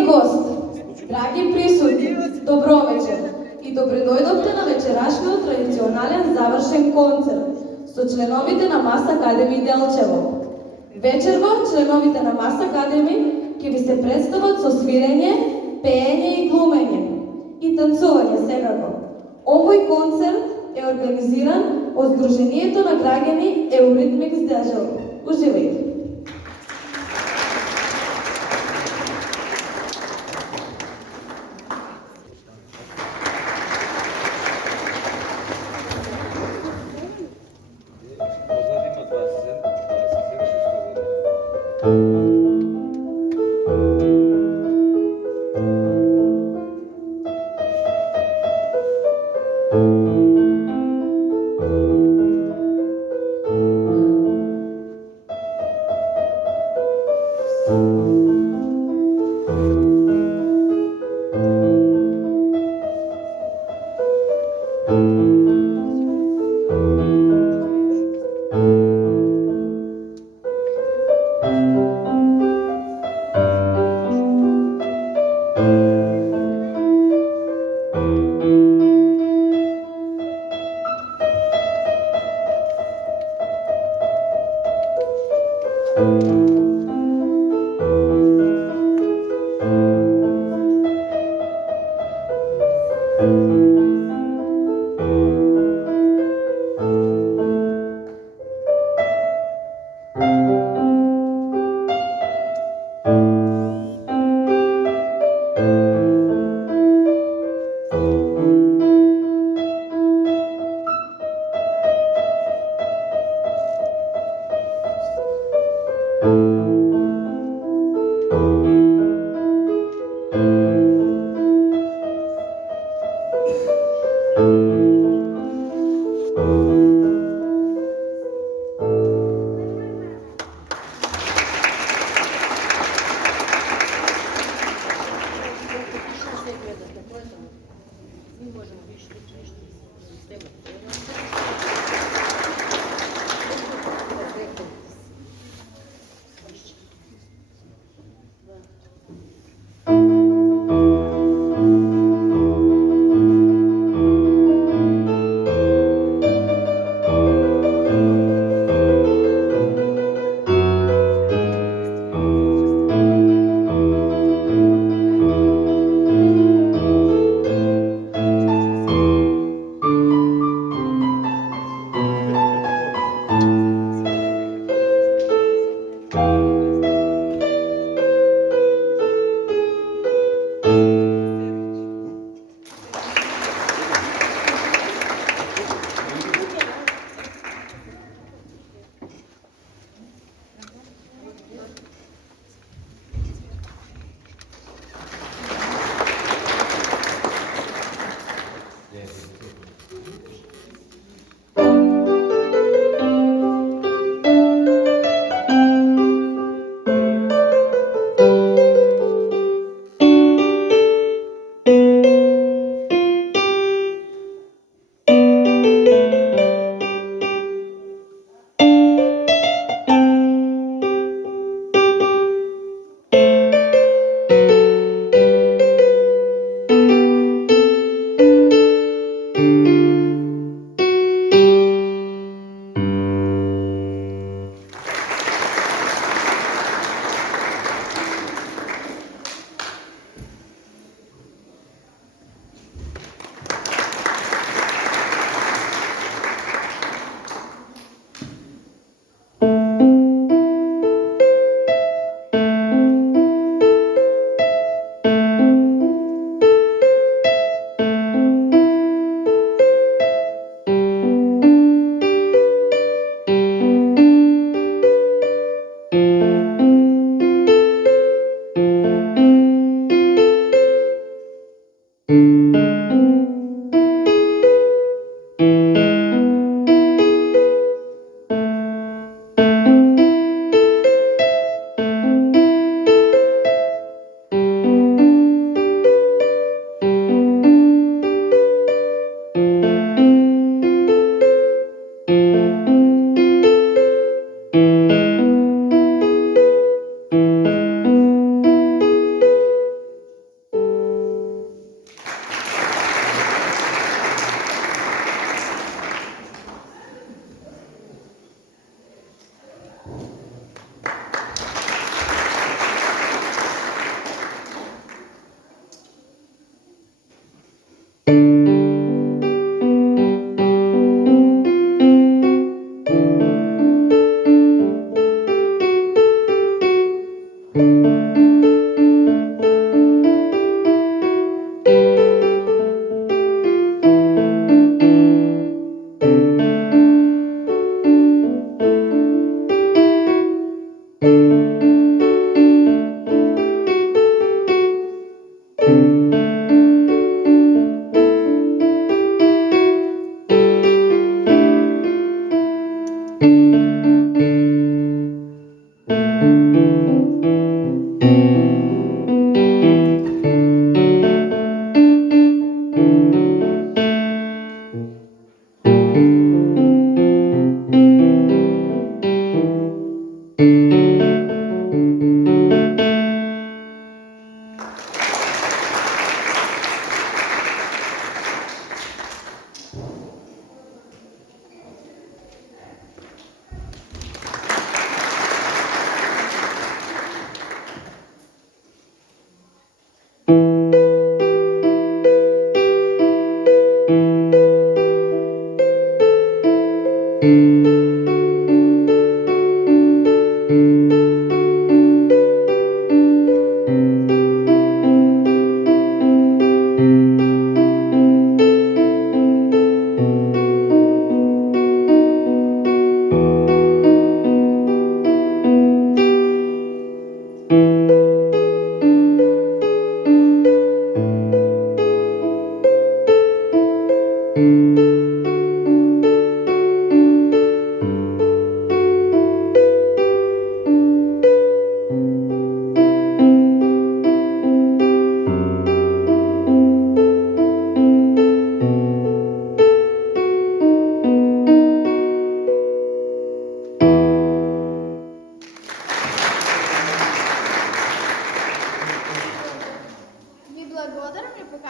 Гост, драги присутни, добро вечер и добре дојдовте на вечерашниот традиционален завршен концерт со членовите на Мас Академи Делчево. Вечерво членовите на Мас Академи ќе ви се представат со свирење, пеење и глумење и танцување секако. Овој концерт е организиран од Сдруженијето на граѓани Еуритмикс Делчево. Уживајте!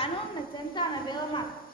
поканувам на сцената Анабела Мак.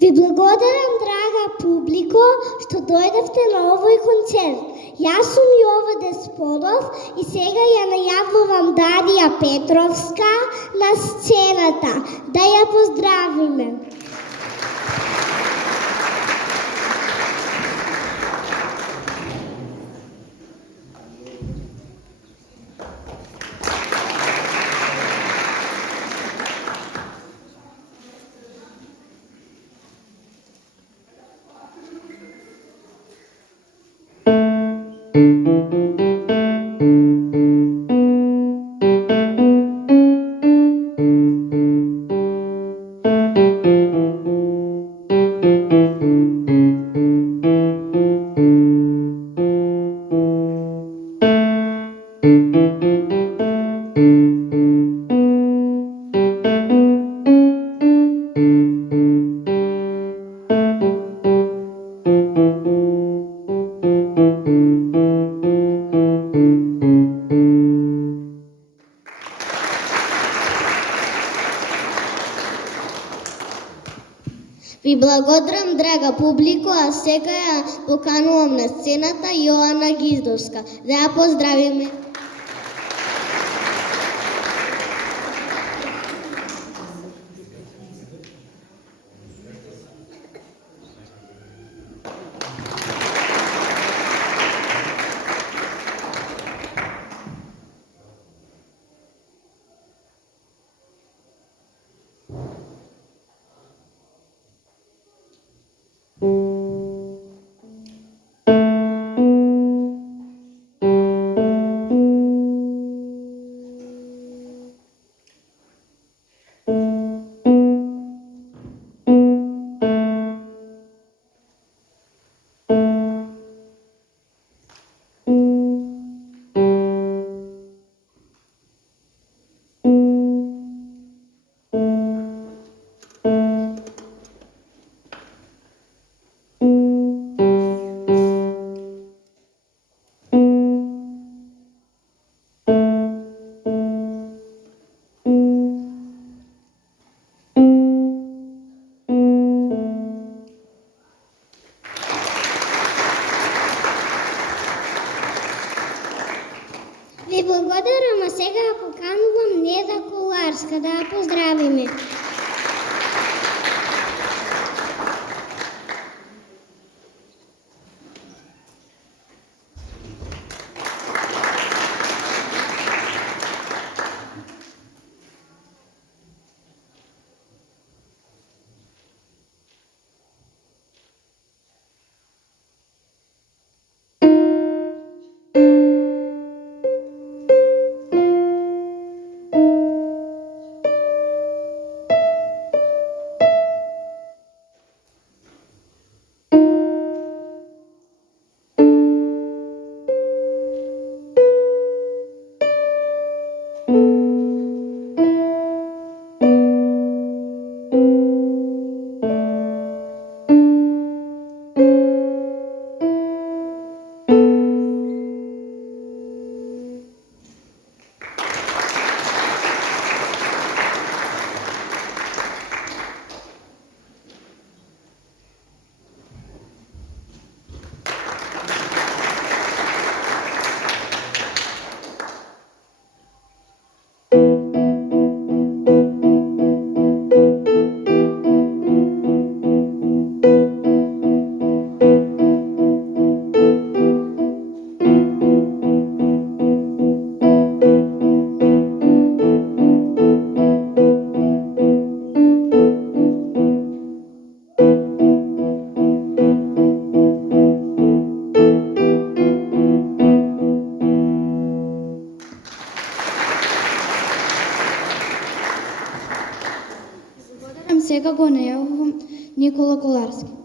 Ви благодарам, драга публико, што дојдевте на овој концерт. Јас сум Јова Десподов и сега ја најавувам Дарија Петровска на сцената. Да ја поздравиме. Ви благодарам, драга публико, а сега ја поканувам на сцената Јоана Гиздовска. Да ја поздравиме. Ви благодарам, а сега ја поканувам Неда Коларска да ја поздравиме. сега го најавувам Никола Коларски.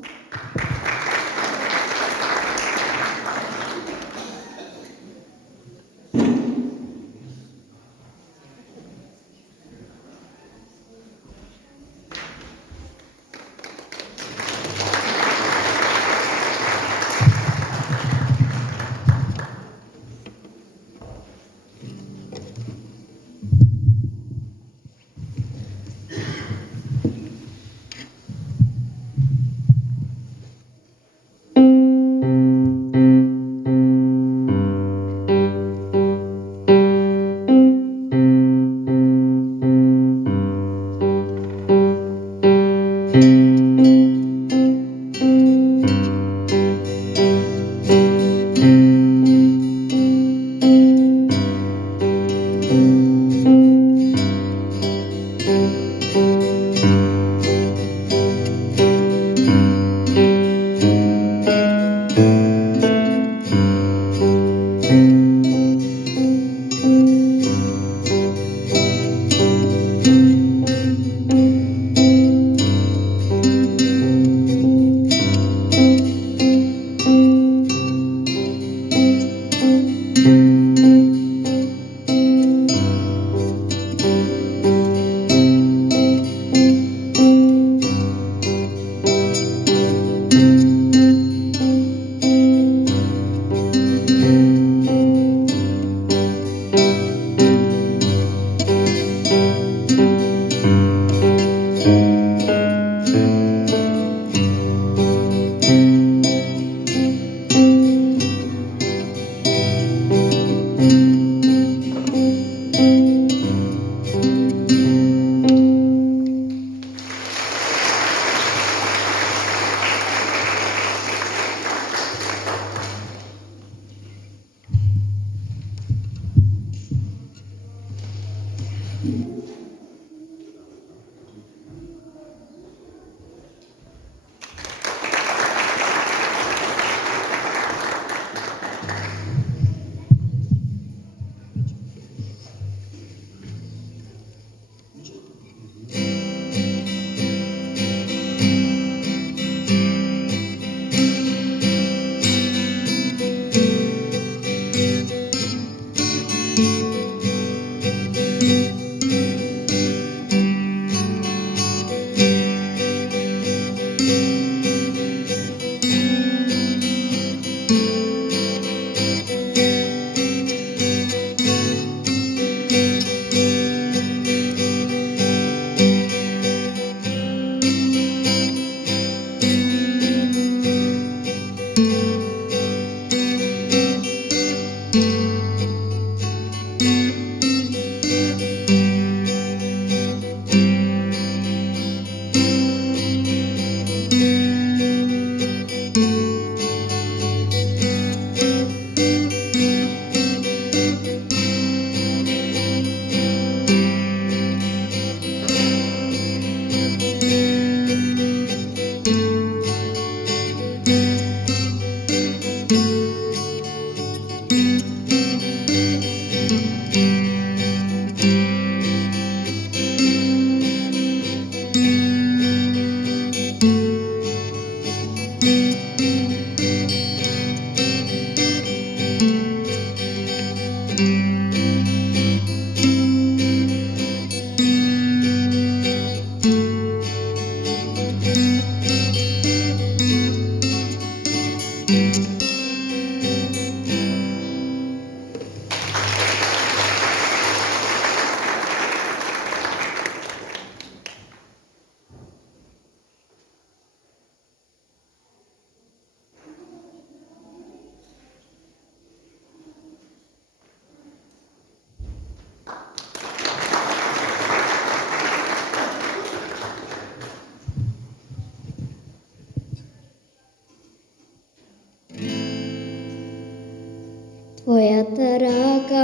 Твојата рака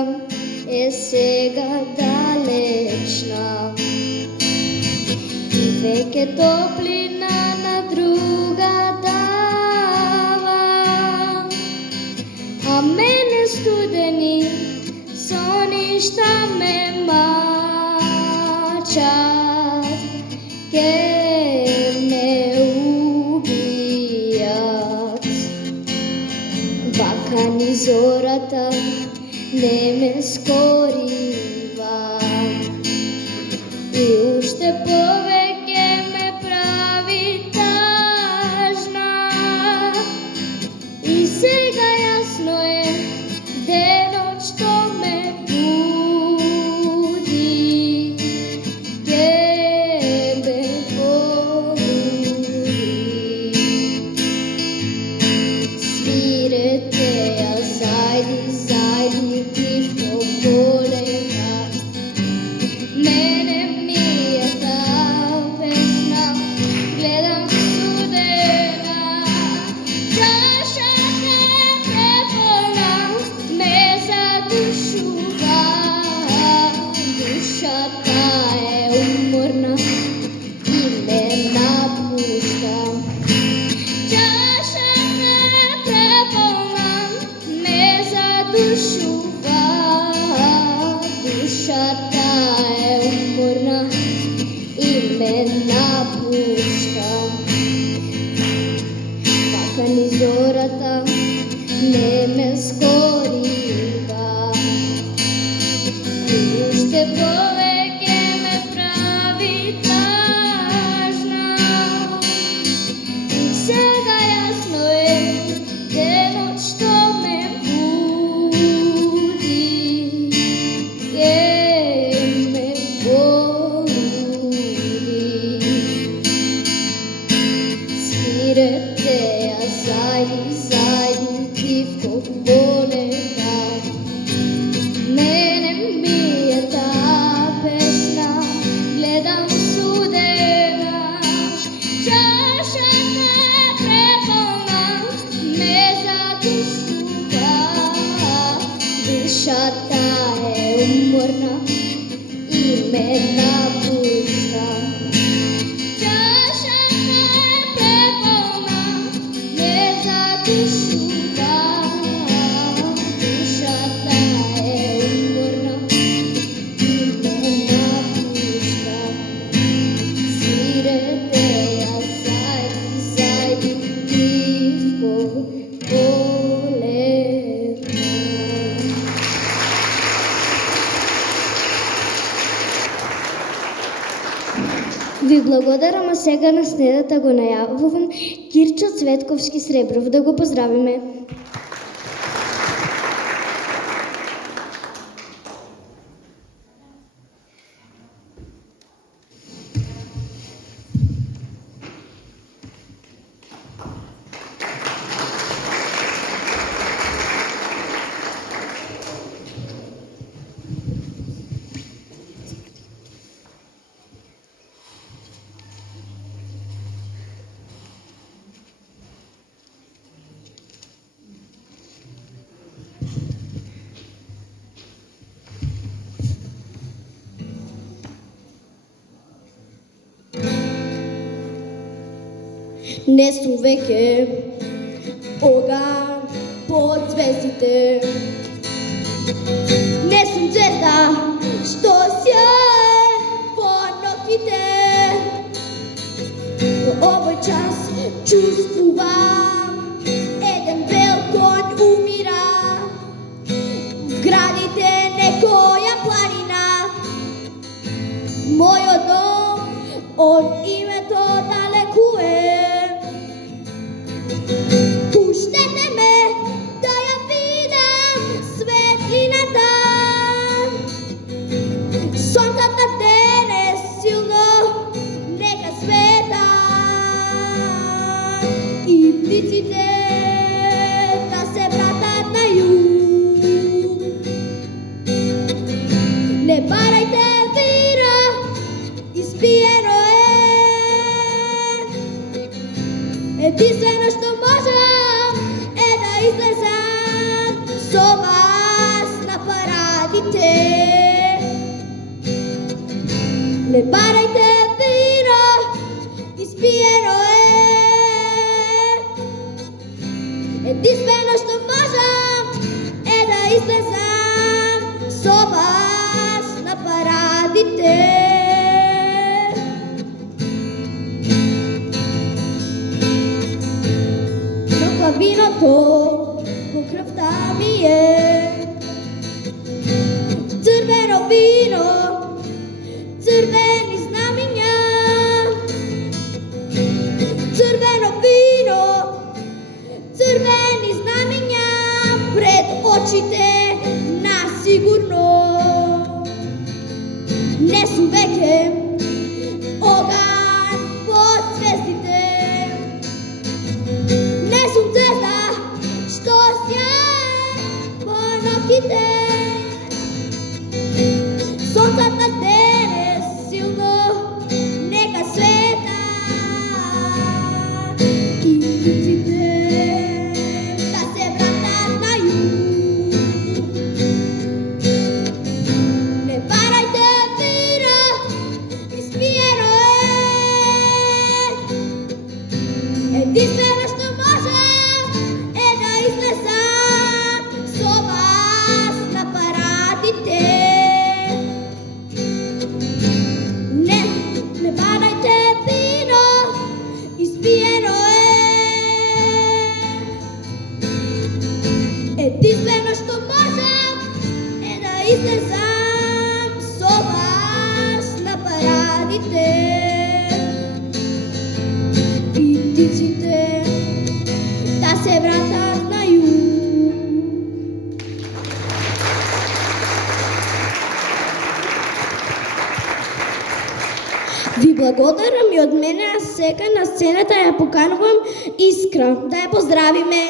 е сега далечна и веќе топлина на друга дава, а мене студени соништа ме мачат. зората не ме скорива и уште повеќе ме прави тажна. И сега јасно е денот што ме буди, ке ме буди. Свирете ја зајди, зајди тивко полека, мене ми е таа песна, гледам студена, чашата е преполна, ме задушува, душата е уморна и ме напушта. Чашата е преполна, ме задушува, душата е уморна и ме напушта. Така ни зората не ме скорива и уште повеќе ме прави тажна. И сега јасно е денот што ме буди, ке ме буди. Свирете ја зајди, зајди тивко полека, мене ми е таа песна, гледам студена, чашата е преполна, ме задушува, душата е уморна и ме напушта. Чашата е преполна, ме задушува, душата е уморна и ме напушта. Свирете ја зајди, зајди тивко полека. Ви благодарам, а сега на снедата го најавувам Кирчо Цветковски Сребров. Да го поздравиме. Не сум веќе оган под звездите, не сум звезда што сјае во ноќите. Во овој час чувствувам еден бел конј умира, в градите некоја планина, мојот дом од името далекуе. Пуштете ме да ја видам светлината. Сонцата денес силно нека света и птиците да се вратат на југ. Не барајте вира, испиено е. Единствено што можам е да излезам со вас на парадите. Не барајте вино, испиено е. Единствено што можам е да излезам со вас на парадите. Виното во крвта ми е, се вратат на југ. Ви благодарам и од мене, а сега на сцената ја поканувам Искра, да ја поздравиме.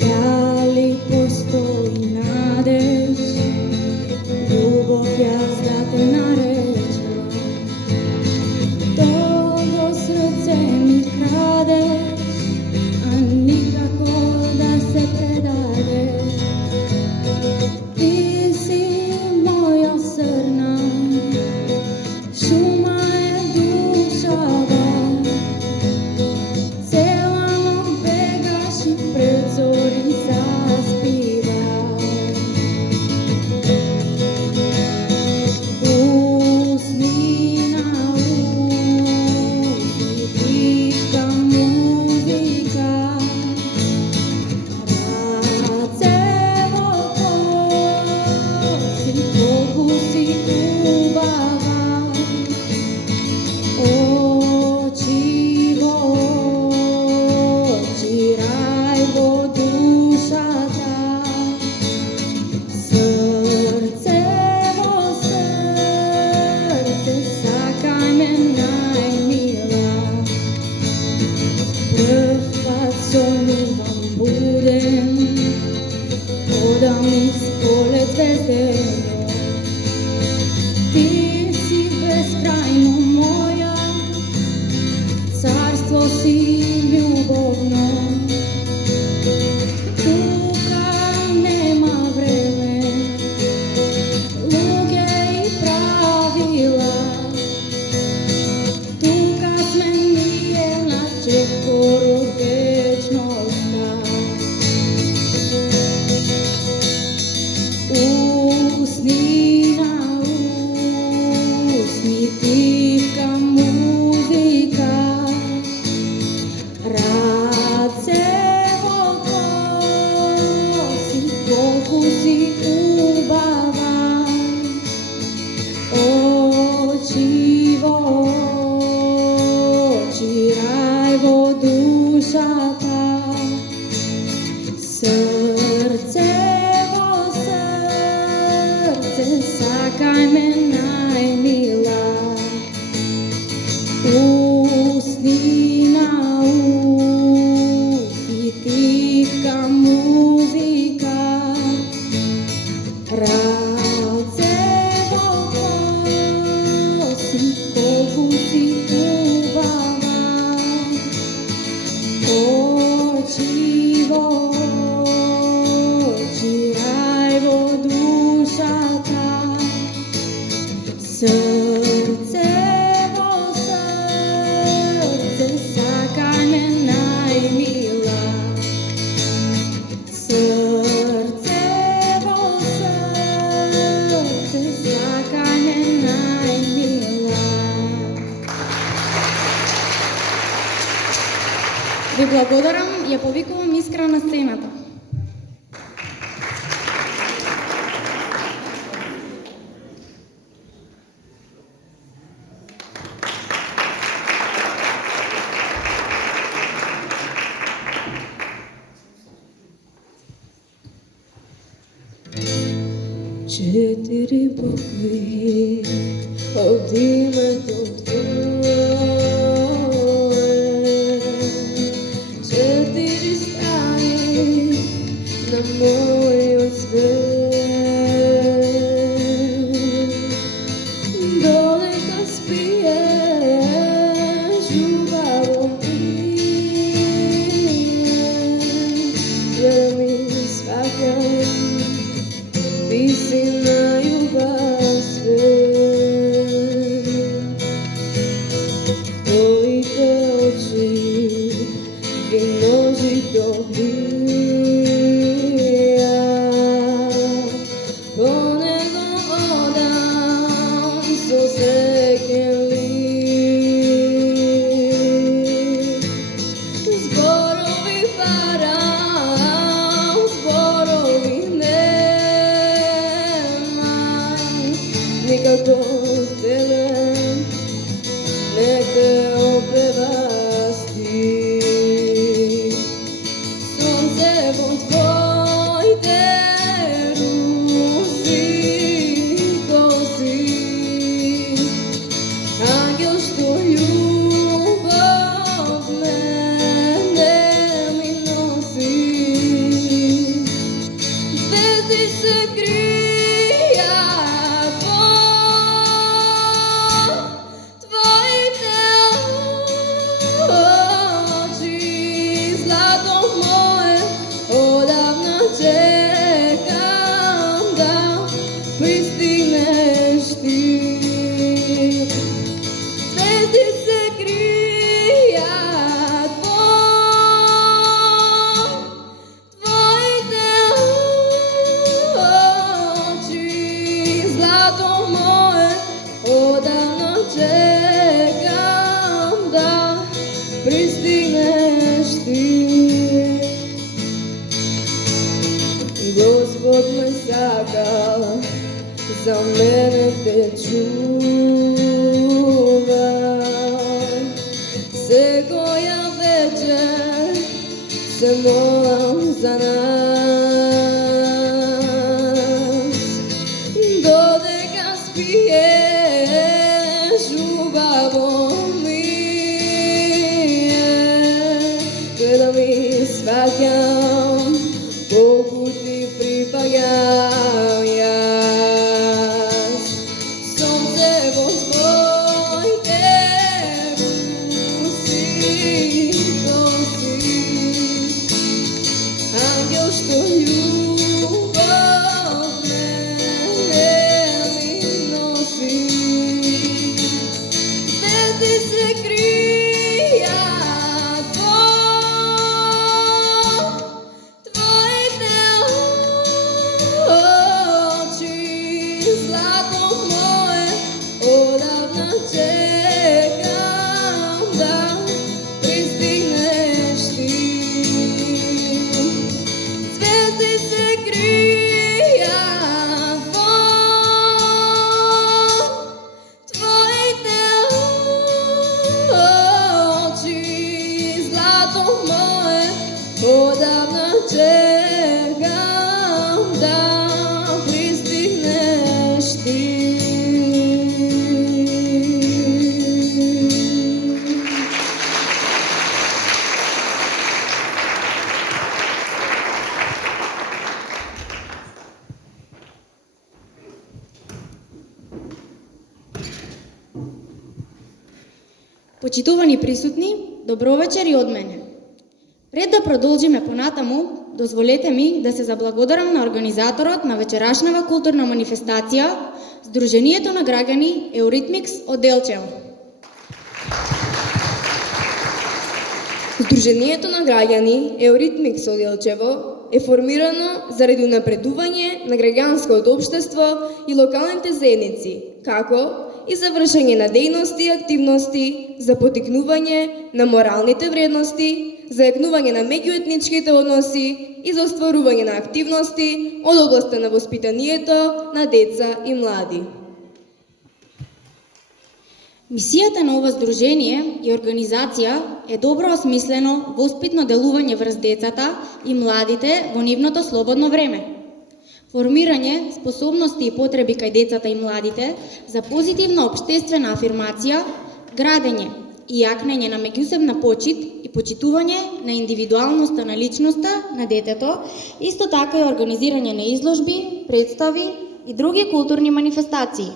Дали постои надеж, љубов јас да те наречам, того срце ми крадеш, а никако да се предадеш. Ти си моја срна, шума е душава, цела ног бегаш и пред зори заспива. Усни на усни, тихка музика, раце во коси, колку си убава, очи во очи, рај во душата, срце во срце, сакај ме најмила. Прв пат сонувам буден, одам низ поле звездено. Ти си безкрајно моја, царство си љубовно. Тука нема време, луѓе и правила. Тука сме ние на чекор од вечноста. Усни на усни, тихка музика, раце во коси, колку си убава, очи во очи, рај во душата, срце во срце, сакај ме најмила. Усни на усни, тихка музика, раце во коси, колку си убава, очи во очи, рај во душата, срце во срце, сакај ме најмила. Срце во срце, сакај ме најмила. Ви благодарам, ја повикувам Искра на сцената. Четири букви од името твое, четири страни на мојот свет. Додека спиеш убаво ми, звезди се кријат во твоите очи, злато мое, одавно чекам да пристигнеш ти. Господ ме сакал, за мене те чува. Секоја вечер се молам за нас. Додека спиеш убаво ми е, гледам и сваќам колку ти припаѓам јас. Сонце во твоите руци носи, ангел што љубов мене ми носи. Звезди се кријат во твоите очи, злато мое, одавна чекам да пристигнеш ти. Звезди се кријат во твоите очи, злато мое, одавна чекам да пристигнеш ти. Почитувани присутни, добро вечер и од мене. Пред да продолжиме понатаму, дозволете ми да се заблагодарам на организаторот на вечерашнава културна манифестација, Сдруженијето на граѓани Еуритмикс од Делчево. Сдруженијето на граѓани Еуритмикс од Делчево е формирано заради унапредување на граѓанското општество и локалните заедници, како и за вршење на дејности и активности за потикнување на моралните вредности, за јакнување на меѓуетничките односи и за остварување на активности од областа на воспитанието на деца и млади. Мисијата на ова здружение и организација е добро осмислено воспитно делување врз децата и младите во нивното слободно време. Формирање способности и потреби кај децата и младите за позитивна општествена афирмација, градење и јакнење на меѓусебна почит и почитување на индивидуалноста на личноста на детето, исто така и организирање на изложби, представи и други културни манифестации.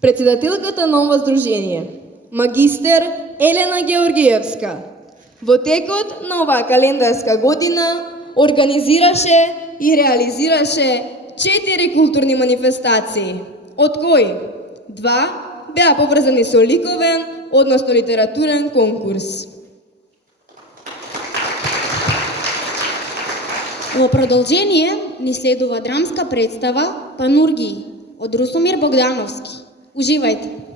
Председателката на ова здружение, магистер Елена Георгиевска, во текот на оваа календарска година организираше и реализираше 4 културни манифестации, од кои 2 беа поврзани со ликовен, односно литературен конкурс. Во продолжение ни следува драмска представа Панургии од Русомир Богдановски. Уживајте!